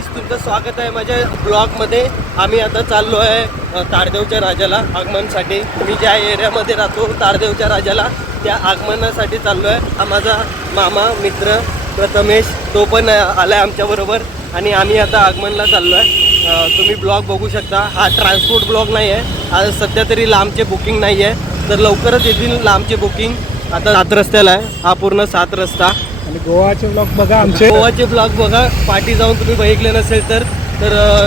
गाईस, तुमचं स्वागत आहे माझ्या ब्लॉगमध्ये. आम्ही आता चाललो आहे तारदेवच्या राजाला आगमनासाठी. मी ज्या एरियामध्ये राहतो तारदेवच्या राजाला, त्या आगमनासाठी चाललो आहे. हा माझा मामा मित्र प्रथमेश, तो पण आला आहे आमच्याबरोबर आणि आम्ही आता आगमनला चाललो आहे. तुम्ही ब्लॉग बघू शकता. हा ट्रान्सपोर्ट ब्लॉग नाही आहे, आज सध्या तरी लांबचे बुकिंग नाही आहे, तर लवकरच येतील लांबचे बुकिंग. आता 7 रस्त्याला आहे हा पूर्ण 7 रस्ता. आणि गोवाचे ब्लॉग बघा, आमचे गोवाचे ब्लॉग बघा. पाठी जाऊन तुम्ही बघितले नसेल तर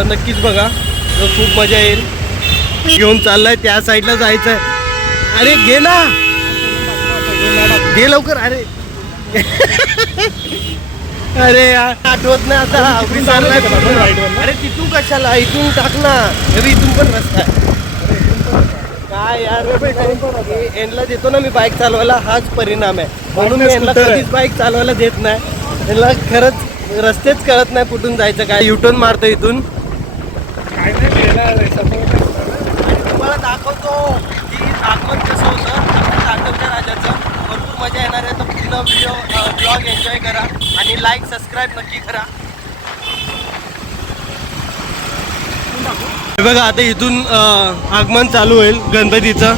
नक्कीच बघा, खूप मजा येईल. घेऊन चाललाय त्या साईडला जायचं आहे. अरे घे ना, घे लवकर. अरे अरे यार, आठवत नाही आता विसरलाय. अरे तिथून कशाला, इथून टाक ना. अरे इथून पण रस्ता आहे. काय यार, यांना देतो ना मी बाईक चालवायला, हाच परिणाम आहे. म्हणून मी यांना कधीच बाईक चालवायला देत नाही. यांना खरंच रस्तेच कळत नाही कुठून जायचं काय. युटर्न मारतो इथून. तुम्हाला दाखवतो की आगमन कसं होतं तारदेवच्या राजाचं. भरपूर मजा येणार आहे. तर पूर्ण व्हिडिओ ब्लॉग एन्जॉय करा आणि लाईक सबस्क्राईब नक्की करा. बघा आता इथून आगमन चालू होईल गणपतीचं.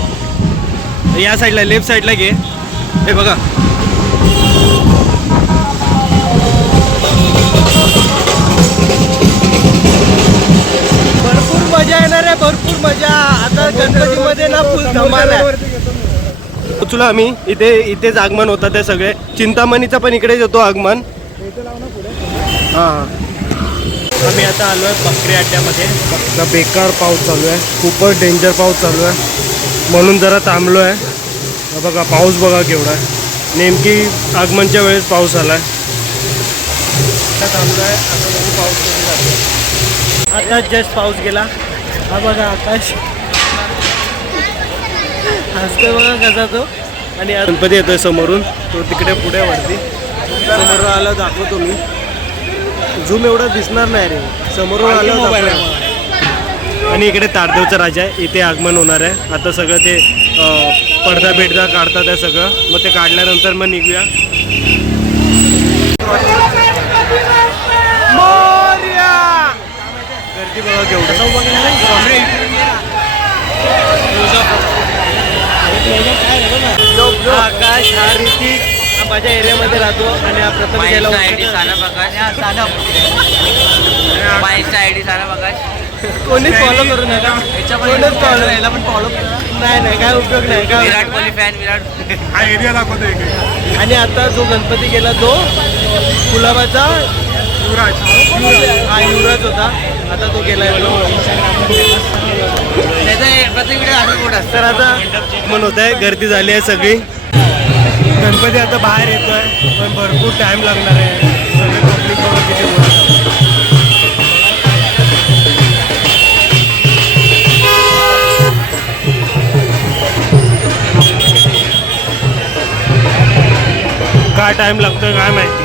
या साईडला लेफ्ट साईडला घे. हे बघा, भरपूर मजा येणार आहे, भरपूर मजा. आता गणपतीमध्ये ना फुल धमाल आहे. तुला आम्ही इथेच आगमन होतं ते सगळे. चिंतामणीचा पण इकडेच येतो आगमन. हां, आम्ही आता आलो आहे बकरी अड्ड्यामध्ये. बेकार पाऊस चालू आहे, खूपच डेंजर पाऊस चालू आहे, म्हणून जरा थांबलो आहे. बघा पाऊस बघा केवढा आहे. नेमकी आगमनच्या वेळेस पाऊस आला आहे. आता थांबलो आहे. आता बघू पाऊस कधी जातो. आता जस्ट पाऊस गेला. हा बघा आकाश हसतोय बघा कसा तो. आणि गणपती येतोय समोरून, तो तिकडे पुढे वरती. समोरून आला दाखवतो मी. झूम एवढं दिसणार नाही रे, समोरून आलं. आणि इकडे तारदेवचा राजा आहे, इथे आगमन होणार आहे. आता सगळं ते पडदा बेडदा काढतात आहे सगळं. मग ते काढल्यानंतर मग निघूया. गर्दी बघा केवढं. आकाश हा ऋतिक माझ्या एरियामध्ये राहतो आणि हा प्रथम गेला कोणीच फॉलो करू नका. कोणीच फॉलो यायला पण फॉलो नाही, काय उपयोग नाही. काय विराट कोहली फॅन, विराट हा एरिया दाखवतो. आणि आता जो गणपती गेला तो कुलाबाचा युवराज, हा युवराज होता. आता तो गेलाय. तर आता मन होत आहे, गर्दी झाली आहे सगळी. गणपती आता बाहेर येतोय, पण भरपूर टाइम लागणार आहे. सगळे पब्लिक बघा किती बोलतात. काय टाइम लागतोय काय माहिती.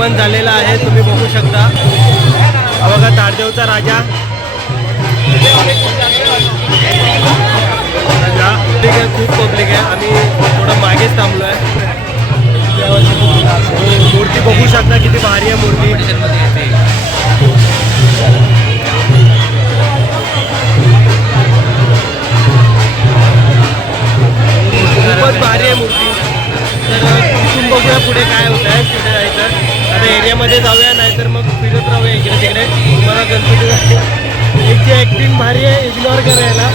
आगमन झालेलं आहे, तुम्ही बघू शकता. हा बघा तारदेवचा राजा. ठीक आहे, खूप पब्लिक आहे. आम्ही थोडं मागेच थांबलो आहे. मूर्ती बघू शकता किती भारी आहे मूर्ती. खूपच भारी आहे मूर्ती. तर इथून बघूया पुढे काय होत आहे. कुठे जायचं आता एरियामध्ये जाऊया, नाहीतर मग फिरत राहूया इकडे तिकडे. तुम्हाला गणपती याची ॲक्टिंग भारी आहे, इग्नोर करायला.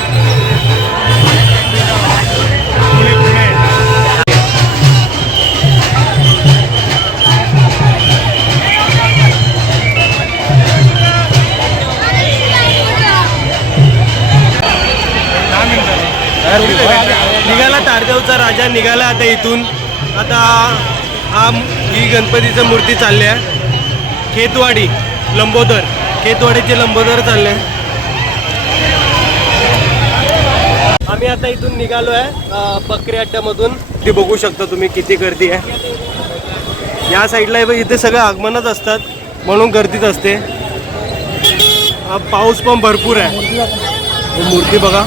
निघाला तारदेवचा राजा, निघाला आता इथून. आता ही गणपतीचं मूर्ती चालली आहे खेतवाडी लंबोदर. खेतवाडीचे लंबोदर चालले आहे. आम्ही आता इथून निघालो आहे बकरी अड्ड्यामधून. ते बघू शकता तुम्ही किती गर्दी आहे. या साईडला इथे सगळं आगमनच असतात म्हणून गर्दीच असते. पाऊस पण भरपूर आहे. मूर्ती बघा.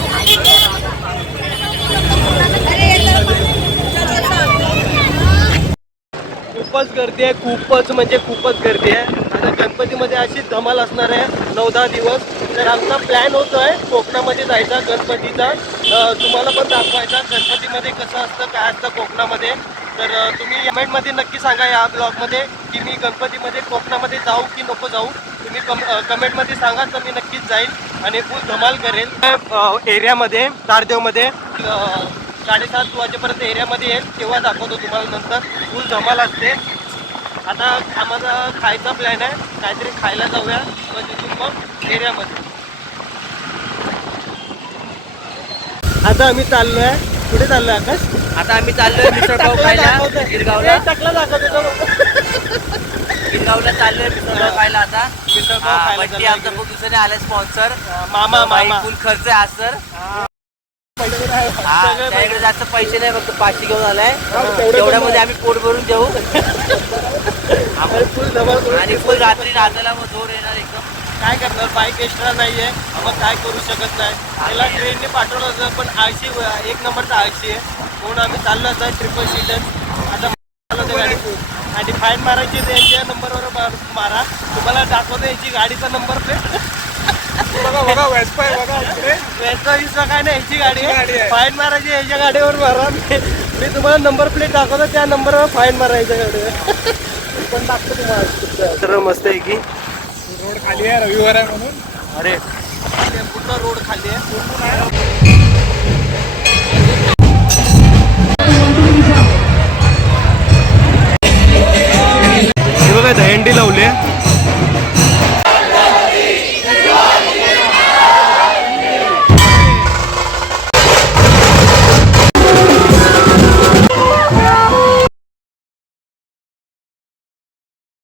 खूपच गर्दी आहे, खूपच म्हणजे खूपच गर्दी आहे. आता गणपतीमध्ये अशीच धमाल असणार आहे 9-10 दिवस. तर आमचा प्लॅन होतो आहे कोकणामध्ये जायचा गणपतीचा. तुम्हाला पण दाखवायचा गणपतीमध्ये कसं असतं, काय असतं कोकणामध्ये. तर तुम्ही कमेंटमध्ये नक्की सांगा या ब्लॉगमध्ये की मी गणपतीमध्ये कोकणामध्ये जाऊ की नको जाऊ. तुम्ही कमेंटमध्ये सांगा तर मी नक्कीच जाईल आणि फुल धमाल करेल. एरियामध्ये तारदेवमध्ये 7:30 वाजेपर्यंत एरियामध्ये येईल, तेव्हा दाखवतो तुम्हाला. नंतर फुल धमाल असते. आता आम्हाला खायचा प्लॅन आहे, काहीतरी खायला जाऊया मग तिथून मग एरियामध्ये. आता आम्ही चाललो आहे. कुठे चाललो आहे आकाश? आता आम्ही चाललोय मिसळपाव खायला गिरगावला. टाकला दाखवतो. गिरगावला चाललोय मिसळपाव खायला. आता मिसळपाव खायला बड्डी आमचा खूप दिवसाने आलाय स्पॉन्सर. मामा फुल खर्च आहे आज सर. हा त्याकडे जास्त पैसे नाही, फक्त 500 घेऊन आलाय. तेवढ्यामध्ये आम्ही पोट भरून देऊ फुल धमाल करू. आणि फुल रात्री नाचायला मग जोर येणार एकदम. काय करणार, बाईक एक्स्ट्रा नाही आहे, मग काय करू शकत नाही. त्याला ट्रेनने पाठवलं होतं पण आळशी, एक नंबरचा आळशी आहे म्हणून आम्ही चाललो होतो ट्रिपल सीटर. आता गाडी आणि फाईन मारायची तर यांच्या नंबरवर मारा. तुम्हाला दाखवतो यांची गाडीचा नंबर प्लेट. बघा वेस्पा आहे बघा इकडे. वेस्पा काय नाही, यांची गाडी आहे. फाईन मारायची याच्या गाडीवर मारा. मी तुम्हाला नंबर प्लेट दाखवतो, त्या नंबरवर फाईन मारायच्या गाडीवर पण दाखवतो तुम्हाला. तर मस्त आहे की रोड खाली आहे, रविवार आहे म्हणून. अरे पूर्ण रोड खाली आहे. हे बघा दहीहंडी लावली आहे.